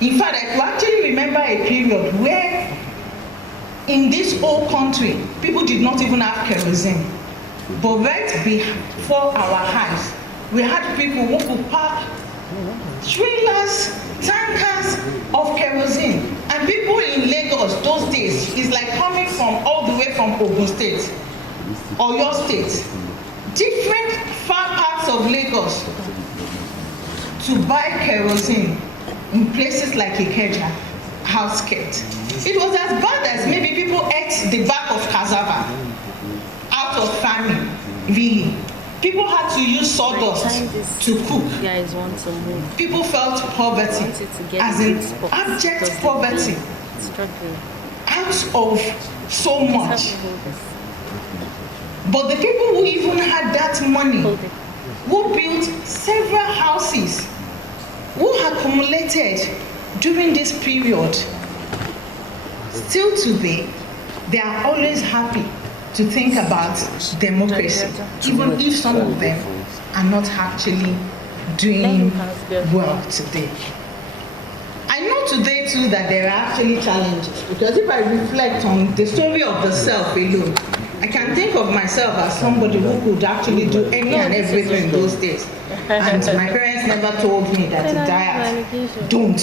In fact, I could actually remember a period where in this whole country, people did not even have kerosene. But right before our eyes, we had people who could park trailers, tankers of kerosene. And people in Lagos those days is like coming from all the way from Ogun State or your state, different far parts of Lagos, to buy kerosene in places like Ikeja, outskirts. It was as bad as maybe people ate the back of cassava out of famine, really. People had to use sawdust to cook. Guys want to move. People felt poverty, as in abject poverty, out of so much. But the people who even had that money, who built several houses, who accumulated during this period, still today, they are always happy to think about democracy, even if some of them are not actually doing well today. I know today too that there are actually challenges, because if I reflect on the story of the self alone, I can think of myself as somebody who could actually do any and everything in those days. And my parents never told me that to diet, don't.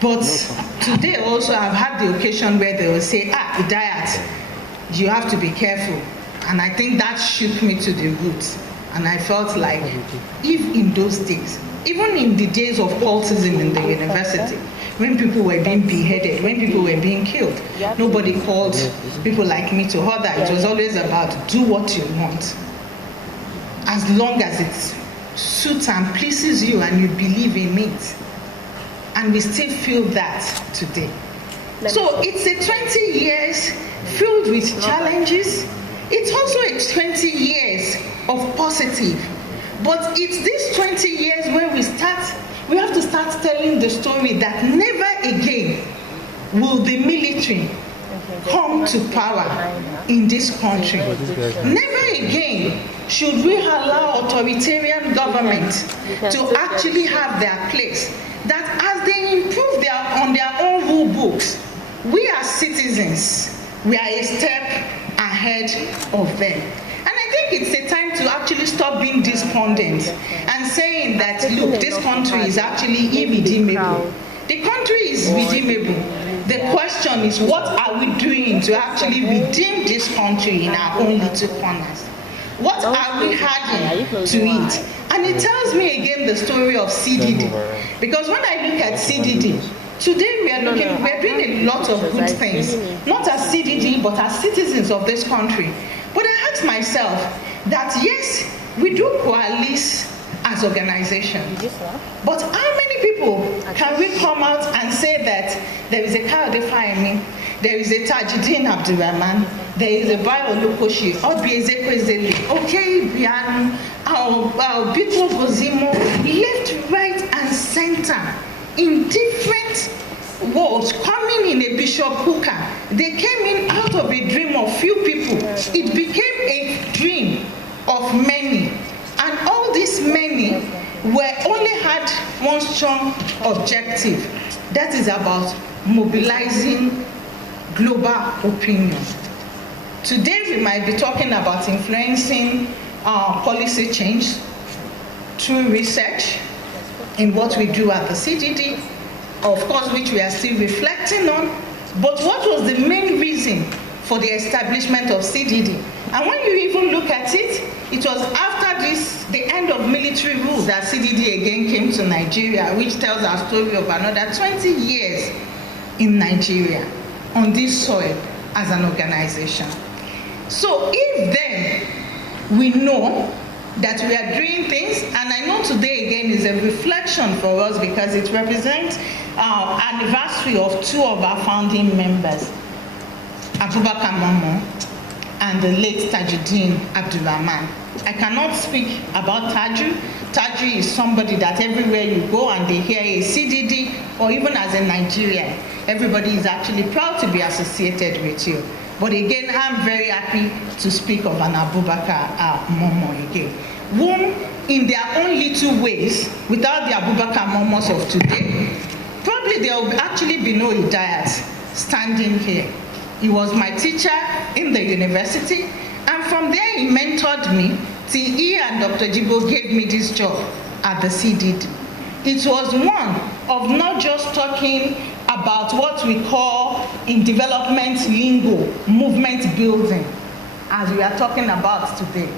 But today also I've had the occasion where they will say, the diet, you have to be careful. And I think that shook me to the roots. And I felt like, if in those days, even in the days of cultism in the university, when people were being beheaded, when people were being killed, nobody called people like me to order. It was always about do what you want, as long as it suits and pleases you and you believe in it. And we still feel that today. So it's a 20 years filled with challenges. It's also a 20 years of positive. But it's these 20 years where we have to start telling the story that never again will the military come to power in this country. Never again should we allow authoritarian government to actually have their place. That as they improve on their own rule books, we as citizens, we are a step ahead of them. And I think it's a time to actually stop being despondent and saying that, look, this country is actually irredeemable. The country is redeemable. The question is, what are we doing to actually redeem this country in our own little corners? What are we adding to it? And it tells me again the story of CDD. Because when I look at CDD, today we are doing a lot of good things, not as CDD, but as citizens of this country. But I ask myself that yes, we do coalesce as organizations, but how many people can we come out and say that there is a Kayode Fayemi, there is a Tajudeen Abdurrahman, there is a Bayo Olukoshi, Obi Ezekwesili, okay, Bianu, our Bito Bozimo, left, right, and center, in different worlds, coming in a Bishop Hooker. They came in out of a dream of few people. It became a dream of many. And all these many only had one strong objective. That is about mobilizing global opinion. Today we might be talking about influencing policy change through research in what we do at the CDD, of course, which we are still reflecting on. But what was the main reason for the establishment of CDD? And when you even look at it, it was after the end of military rule that CDD again came to Nigeria, which tells our story of another 20 years in Nigeria on this soil as an organization. So if then we know that we are doing things, and I know today again is a reflection for us because it represents our anniversary of two of our founding members, Abubakar Momo and the late Tajudeen Abdurrahman. I cannot speak about Taju. Taju is somebody that everywhere you go and they hear a CDD, or even as a Nigerian, everybody is actually proud to be associated with you. But again, I'm very happy to speak of an Abubakar Momo again, whom in their own little ways, without the Abubakar Momos of today, probably there will actually be no Hidayat standing here. He was my teacher in the university, and from there he mentored me till he and Dr. Jibo gave me this job at the CDD. It was one of not just talking about what we call in development lingo, movement building, as we are talking about today.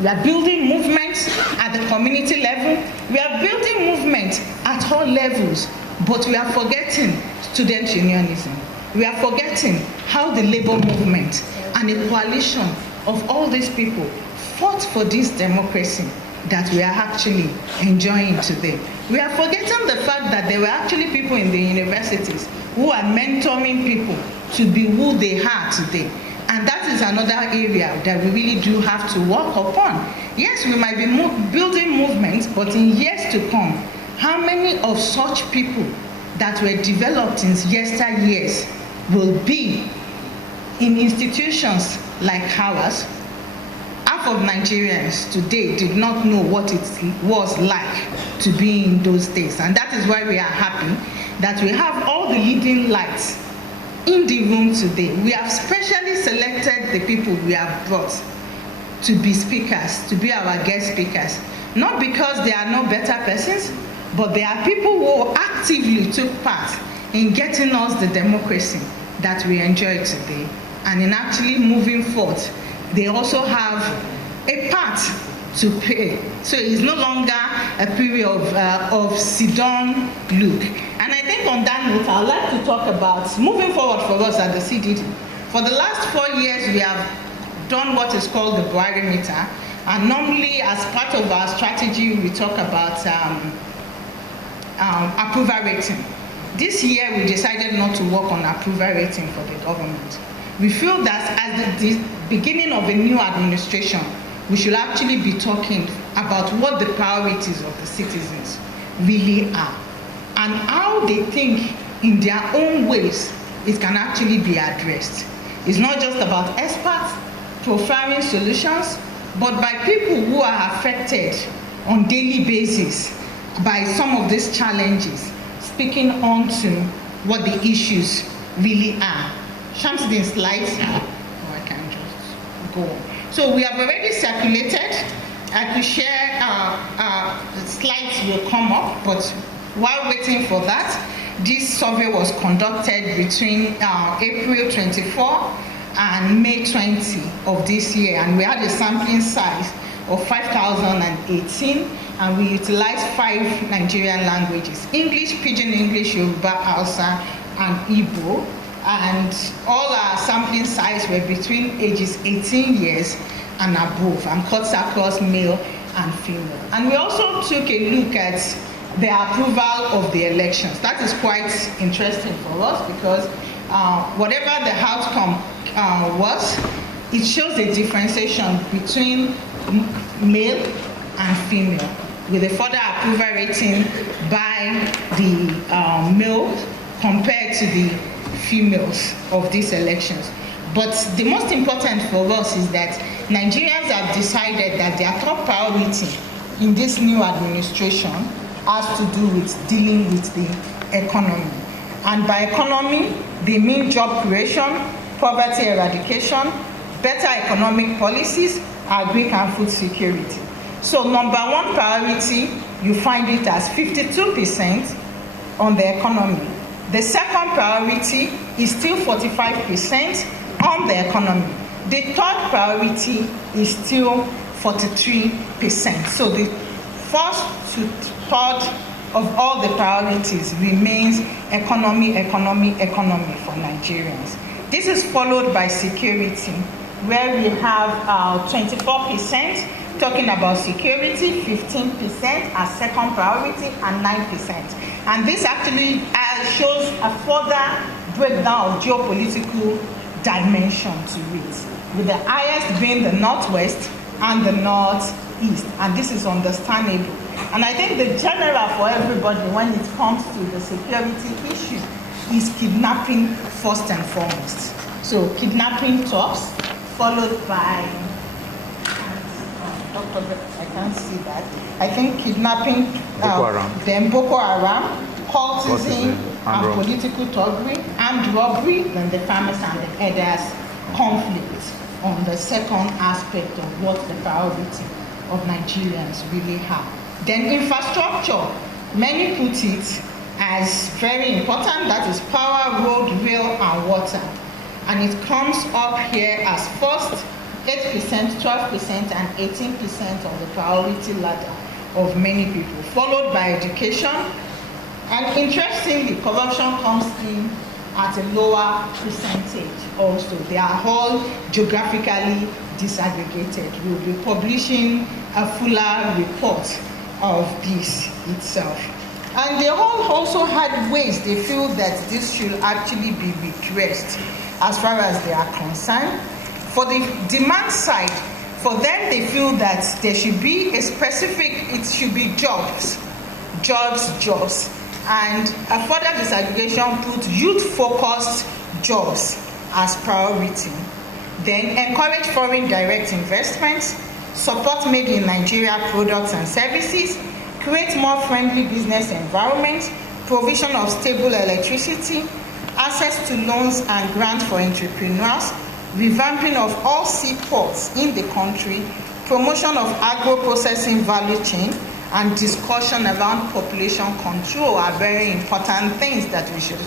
We are building movements at the community level. We are building movements at all levels, but we are forgetting student unionism. We are forgetting how the labor movement and a coalition of all these people fought for this democracy that we are actually enjoying today. We are forgetting the fact that there were actually people in the universities who are mentoring people to be who they are today. And that is another area that we really do have to work upon. Yes, we might be building movements, but in years to come, how many of such people that were developed in yesteryears will be in institutions like ours? Half of Nigerians today did not know what it was like to be in those days. And that is why we are happy that we have all the leading lights in the room today. We have specially selected the people we have brought to be speakers, to be our guest speakers. Not because they are no better persons, but they are people who actively took part in getting us the democracy that we enjoy today. And in actually moving forth, they also have a part to play. So it's no longer a period of sit-down look. And I think on that note, I'd like to talk about moving forward for us at the CDD. For the last 4 years, we have done what is called the Buhari meter. And normally, as part of our strategy, we talk about approval rating. This year, we decided not to work on approval rating for the government. We feel that at the beginning of a new administration, we should actually be talking about what the priorities of the citizens really are and how they think in their own ways it can actually be addressed. It's not just about experts profiling solutions, but by people who are affected on daily basis by some of these challenges, speaking on to what the issues really are. Shamsuddin slides, or I can just go on. So we have already circulated. I could share, the slides will come up, but while waiting for that, this survey was conducted between April 24 and May 20 of this year, and we had a sampling size of 5,018, and we utilized 5 Nigerian languages: English, Pidgin English, Yoruba, Hausa, and Igbo. And all our sampling size were between ages 18 years and above, and cuts across male and female. And we also took a look at the approval of the elections. That is quite interesting for us because whatever the outcome was, it shows a differentiation between male and female, with a further approval rating by the male compared to the females of these elections. But the most important for us is that Nigerians have decided that their top priority in this new administration has to do with dealing with the economy. And by economy, they mean job creation, poverty eradication, better economic policies, agri and food security. So number one priority, you find it as 52% on the economy. The second priority is still 45% on the economy. The third priority is still 43%. So the first to third of all the priorities remains economy, economy, economy for Nigerians. This is followed by security, where we have 24% talking about security, 15% as second priority, and 9%. And this actually shows a further breakdown of geopolitical dimension to it, with the highest being the Northwest and the Northeast. And this is understandable. And I think the general for everybody when it comes to the security issue is kidnapping first and foremost. So kidnapping tops, followed by Dr. can't see that. I think kidnapping, then Boko Haram, cultism, and political thuggery, armed robbery, then the farmers and the herders conflict on the second aspect of what the priority of Nigerians really have. Then infrastructure, many put it as very important, that is power, road, rail, and water. And it comes up here as first, 8%, 12%, and 18% on the priority ladder of many people, followed by education. And interestingly, corruption comes in at a lower percentage also. They are all geographically disaggregated. We'll be publishing a fuller report of this itself. And they all also had ways they feel that this should actually be redressed as far as they are concerned. For the demand side, for them they feel that there should be a specific, it should be jobs. And a further disaggregation put youth-focused jobs as priority. Then encourage foreign direct investments, support made in Nigeria products and services, create more friendly business environments, provision of stable electricity, access to loans and grants for entrepreneurs, revamping of all seaports in the country, promotion of agro-processing value chain, and discussion around population control are very important things that we should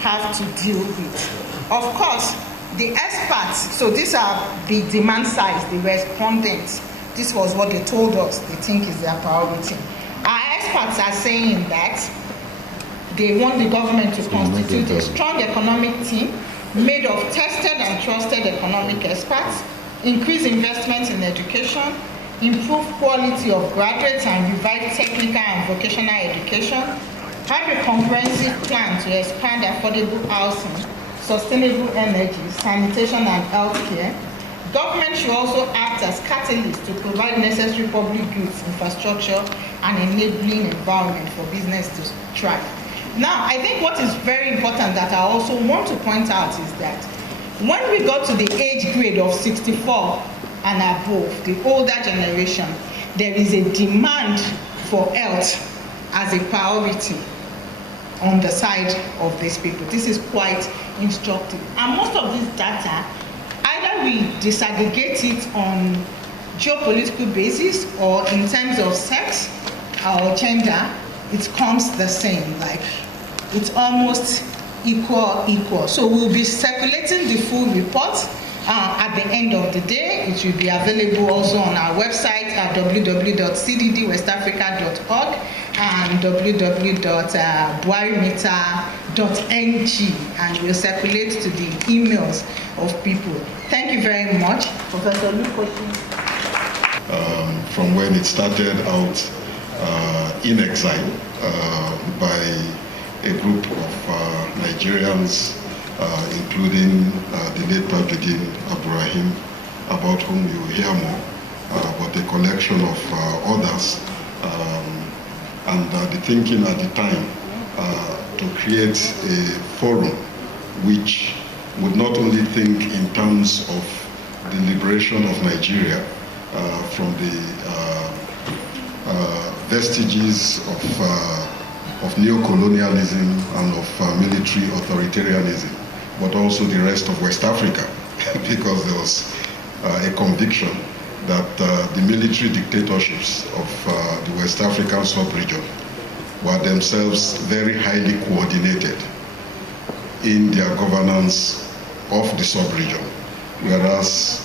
have to deal with. Of course, the experts, so these are the demand side, the respondents. This was what they told us they think is their priority. Our experts are saying that they want the government to constitute a strong economic team made of tested and trusted economic experts, increase investment in education, improve quality of graduates and revive technical and vocational education, have a comprehensive plan to expand affordable housing, sustainable energy, sanitation and healthcare. Government should also act as catalyst to provide necessary public goods, infrastructure, and enabling environment for business to thrive. Now, I think what is very important that I also want to point out is that when we got to the age grade of 64 and above, the older generation, there is a demand for health as a priority on the side of these people. This is quite instructive. And most of this data, either we disaggregate it on geopolitical basis or in terms of sex or gender, it comes the same, like it's almost equal. So we'll be circulating the full report at the end of the day. It will be available also on our website at www.cddwestafrica.org and www.buarimeta.ng, and will circulate to the emails of people. Thank you very much. Professor Luko. From when it started out in exile by a group of Nigerians, including the late Tajudeen Abdurrahim, about whom you will hear more, but a collection of others, and the thinking at the time to create a forum which would not only think in terms of the liberation of Nigeria from the vestiges of neocolonialism and of military authoritarianism, but also the rest of West Africa, because there was a conviction that the military dictatorships of the West African sub-region were themselves very highly coordinated in their governance of the sub-region, whereas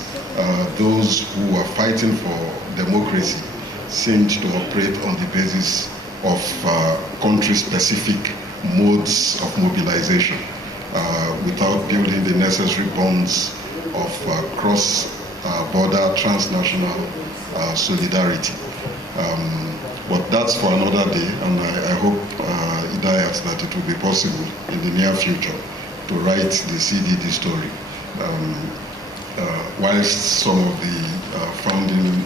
those who were fighting for democracy seemed to operate on the basis of country-specific modes of mobilization without building the necessary bonds of cross-border transnational solidarity. But that's for another day, and I hope, Idayat, that it will be possible in the near future to write the CDD story, whilst some of the founding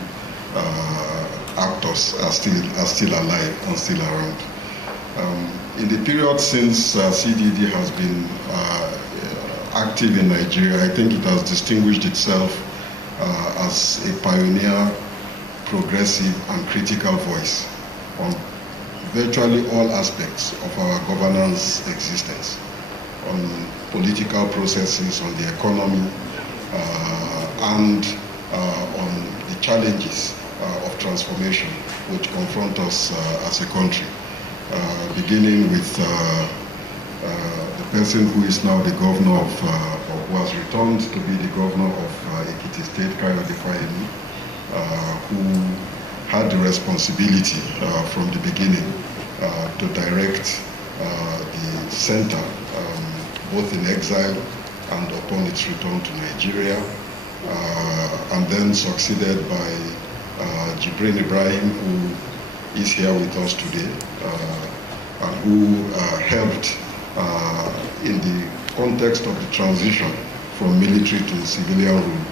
actors are still alive and still around. In the period since CDD has been active in Nigeria, I think it has distinguished itself as a pioneer progressive and critical voice on virtually all aspects of our governance existence, on political processes, on the economy, and on the challenges of transformation which confront us as a country, beginning with the person who is now the governor of, or who has returned to be the governor of Ekiti State, Kayode Fayemi, who had the responsibility from the beginning to direct the center, both in exile and upon its return to Nigeria, and then succeeded by Jibrin Ibrahim, who is here with us today, and who helped in the context of the transition from military to civilian rule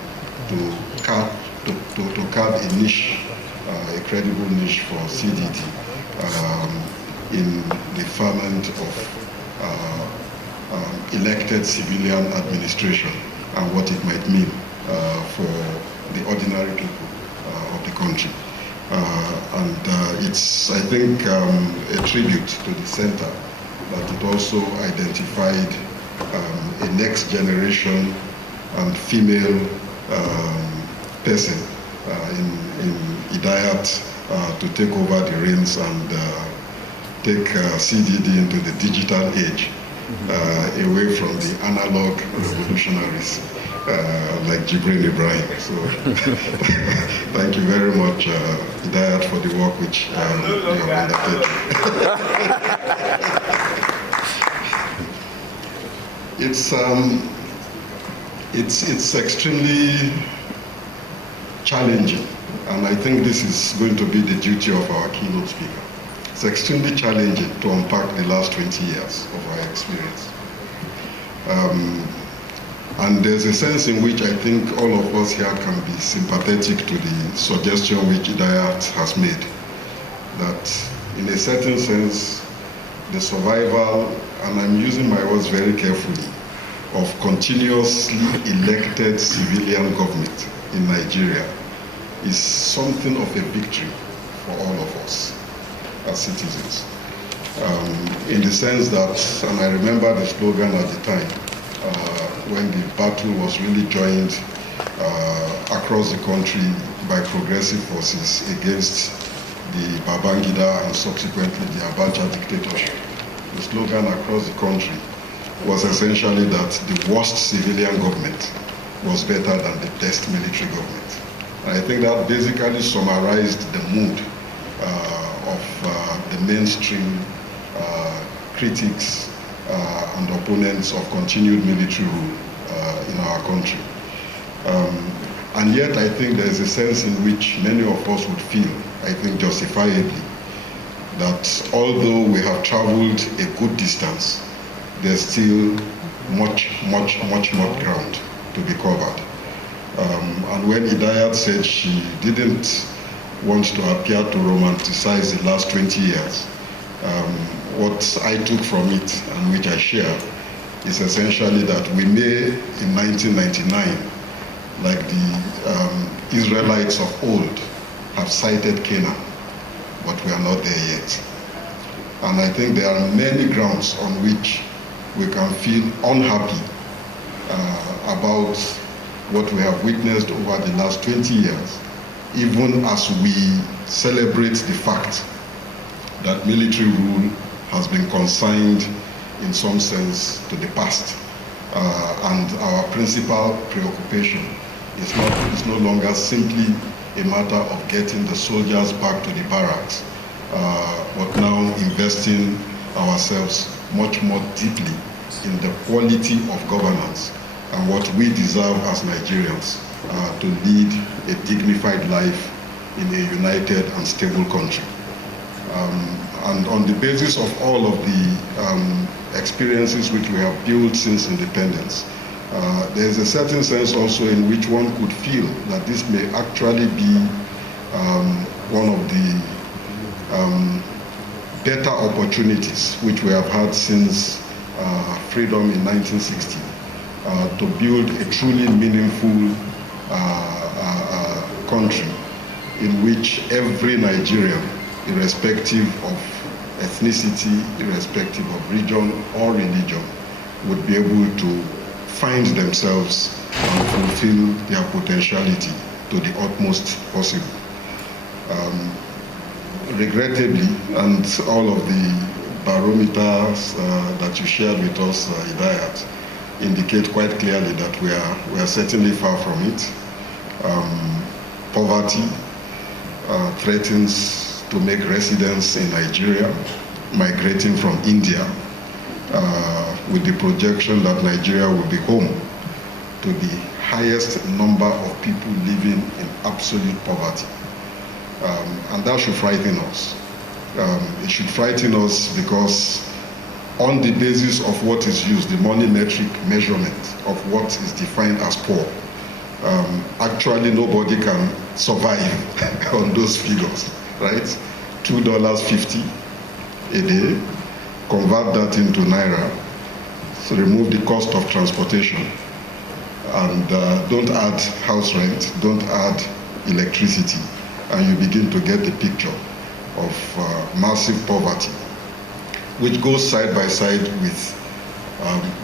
to carve a niche, a credible niche for CDD in the ferment of elected civilian administration and what it might mean for the ordinary people of the country. It's, I think, a tribute to the center that it also identified a next generation and female person in Hidayat to take over the reins and take CDD into the digital age, away from the analog revolutionaries like Jibrin Ibrahim. So thank you very much, Hidayat, for the work which you have undertaken. It's extremely challenging, and I think this is going to be the duty of our keynote speaker. It's extremely challenging to unpack the last 20 years of our experience. And there's a sense in which I think all of us here can be sympathetic to the suggestion which Hidayat has made, that in a certain sense, the survival, and I'm using my words very carefully, of continuously elected civilian government in Nigeria is something of a victory for all of us as citizens. In the sense that, and I remember the slogan at the time, when the battle was really joined across the country by progressive forces against the Babangida and subsequently the Abacha dictatorship. The slogan across the country was essentially that the worst civilian government was better than the best military government. And I think that basically summarized the mood of the mainstream critics and opponents of continued military rule in our country. And yet I think there is a sense in which many of us would feel, I think justifiably, that although we have traveled a good distance, there's still much more ground to be covered. And when Hidayat said she didn't want to appear to romanticize the last 20 years, what I took from it and which I share is essentially that we may, in 1999, like the Israelites of old, have sighted Canaan, but we are not there yet. And I think there are many grounds on which we can feel unhappy about what we have witnessed over the last 20 years, even as we celebrate the fact that military rule has been consigned in some sense to the past. And our principal preoccupation is no longer simply a matter of getting the soldiers back to the barracks, but now investing ourselves much more deeply in the quality of governance and what we deserve as Nigerians to lead a dignified life in a united and stable country. And on the basis of all of the experiences which we have built since independence, there is a certain sense also in which one could feel that this may actually be one of the better opportunities which we have had since freedom in 1960 to build a truly meaningful country in which every Nigerian, irrespective of ethnicity, irrespective of region or religion, would be able to find themselves and fulfill their potentiality to the utmost possible. Regrettably, and all of the barometers that you shared with us, Hidayat, indicate quite clearly that we are certainly far from it. Poverty threatens to make residents in Nigeria migrating from India, with the projection that Nigeria will be home to the highest number of people living in absolute poverty. And that should frighten us. It should frighten us because on the basis of what is used, the money metric measurement of what is defined as poor, actually nobody can survive on those figures, right? $2.50 a day, convert that into Naira, so remove the cost of transportation, and don't add house rent, don't add electricity, and you begin to get the picture of massive poverty, which goes side by side with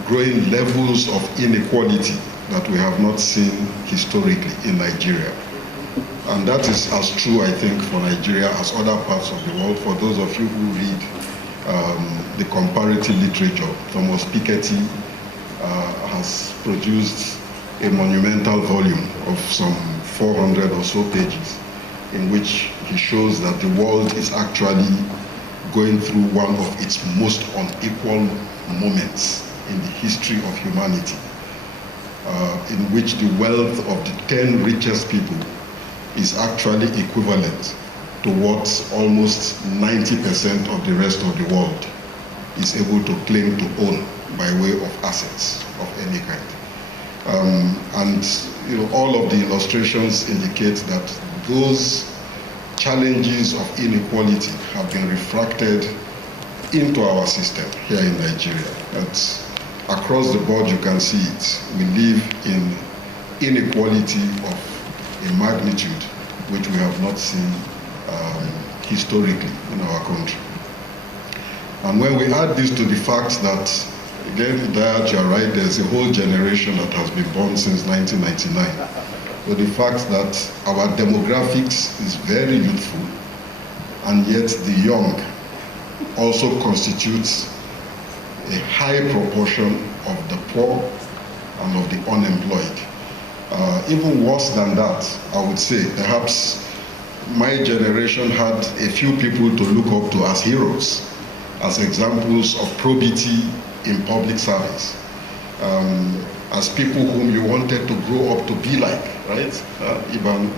growing levels of inequality that we have not seen historically in Nigeria. And that is as true, I think, for Nigeria as other parts of the world. For those of you who read the comparative literature, Thomas Piketty has produced a monumental volume of some 400 or so pages, in which he shows that the world is actually going through one of its most unequal moments in the history of humanity, in which the wealth of the 10 richest people is actually equivalent to what almost 90% of the rest of the world is able to claim to own by way of assets of any kind. And all of the illustrations indicate that those challenges of inequality have been refracted into our system here in Nigeria. That across the board you can see it. We live in inequality of a magnitude which we have not seen historically in our country. And when we add this to the fact that, again, Hidayat, you're right, there's a whole generation that has been born since 1999. But the fact that our demographics is very youthful, and yet the young also constitutes a high proportion of the poor and of the unemployed. Even worse than that, I would say, perhaps my generation had a few people to look up to as heroes, as examples of probity in public service, as people whom you wanted to grow up to be like, right? Even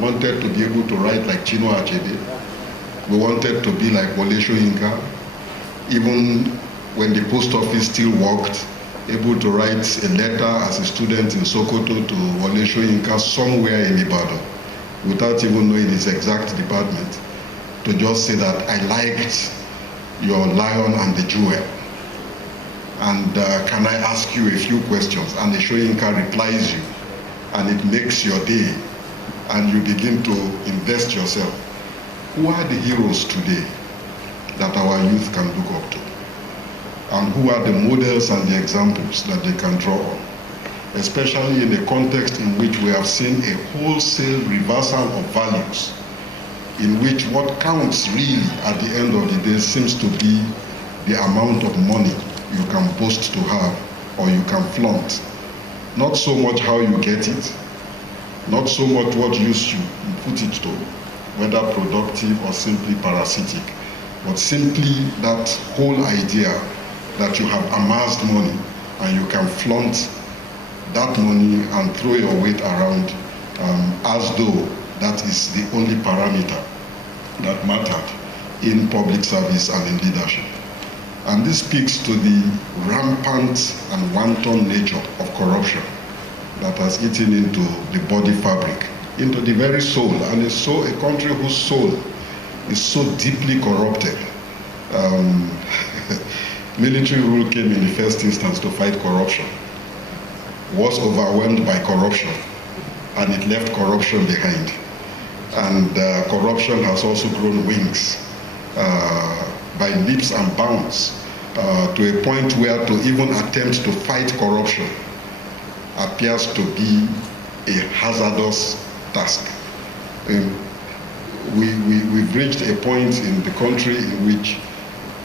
wanted to be able to write like Chino Achebe. We wanted to be like Wole Soyinka. Even when the post office still worked, able to write a letter as a student in Sokoto to Wole Soyinka somewhere in Ibadan, without even knowing his exact department, to just say that I liked your lion and the jewel. And can I ask you a few questions? And the Soyinka replies you, and it makes your day, and you begin to invest yourself. Who are the heroes today that our youth can look up to? And who are the models and the examples that they can draw on? Especially in a context in which we have seen a wholesale reversal of values, in which what counts really at the end of the day seems to be the amount of money you can boast to have or you can flaunt. Not so much how you get it, not so much what use you put it to, whether productive or simply parasitic, but simply that whole idea that you have amassed money and you can flaunt that money and throw your weight around as though that is the only parameter that mattered in public service and in leadership. And this speaks to the rampant and wanton nature of corruption that has eaten into the body fabric, into the very soul. And it's so a country whose soul is so deeply corrupted. Military rule came in the first instance to fight corruption, was overwhelmed by corruption, and it left corruption behind. And corruption has also grown wings by leaps and bounds to a point where to even attempt to fight corruption appears to be a hazardous task. We've reached a point in the country in which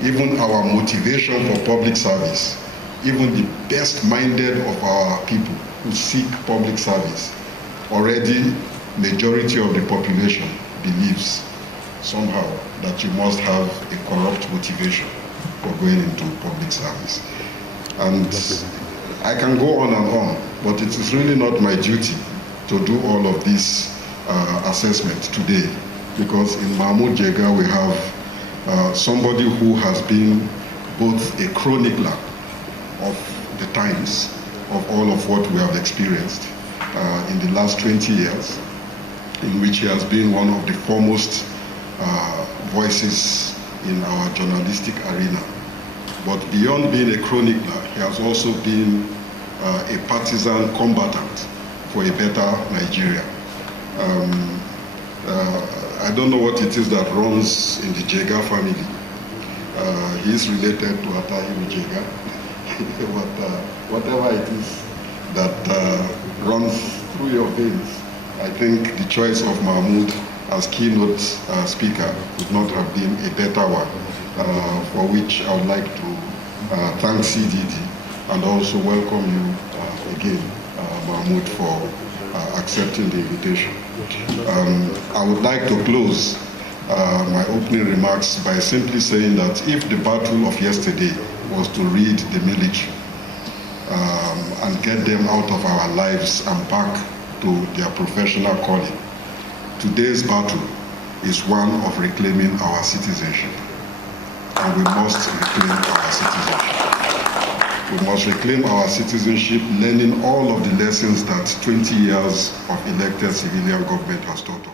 even our motivation for public service, even the best-minded of our people who seek public service, already majority of the population believes somehow that you must have a corrupt motivation for going into public service. And I can go on and on, but it is really not my duty to do all of this assessment today, because in Mahmoud Jega we have somebody who has been both a chronicler of the times of all of what we have experienced in the last 20 years, in which he has been one of the foremost voices in our journalistic arena. But beyond being a chronicler, he has also been a partisan combatant for a better Nigeria. I don't know what it is that runs in the Jega family. He is related to Atahiru Jega. But whatever it is that runs through your veins, I think the choice of Mahmoud as keynote speaker could not have been a better one, for which I would like to thank CDD and also welcome you again, Mahmoud, for accepting the invitation. I would like to close my opening remarks by simply saying that if the battle of yesterday was to rid the military and get them out of our lives and back to their professional calling, today's battle is one of reclaiming our citizenship. And we must reclaim our citizenship. We must reclaim our citizenship, learning all of the lessons that 20 years of elected civilian government has taught us.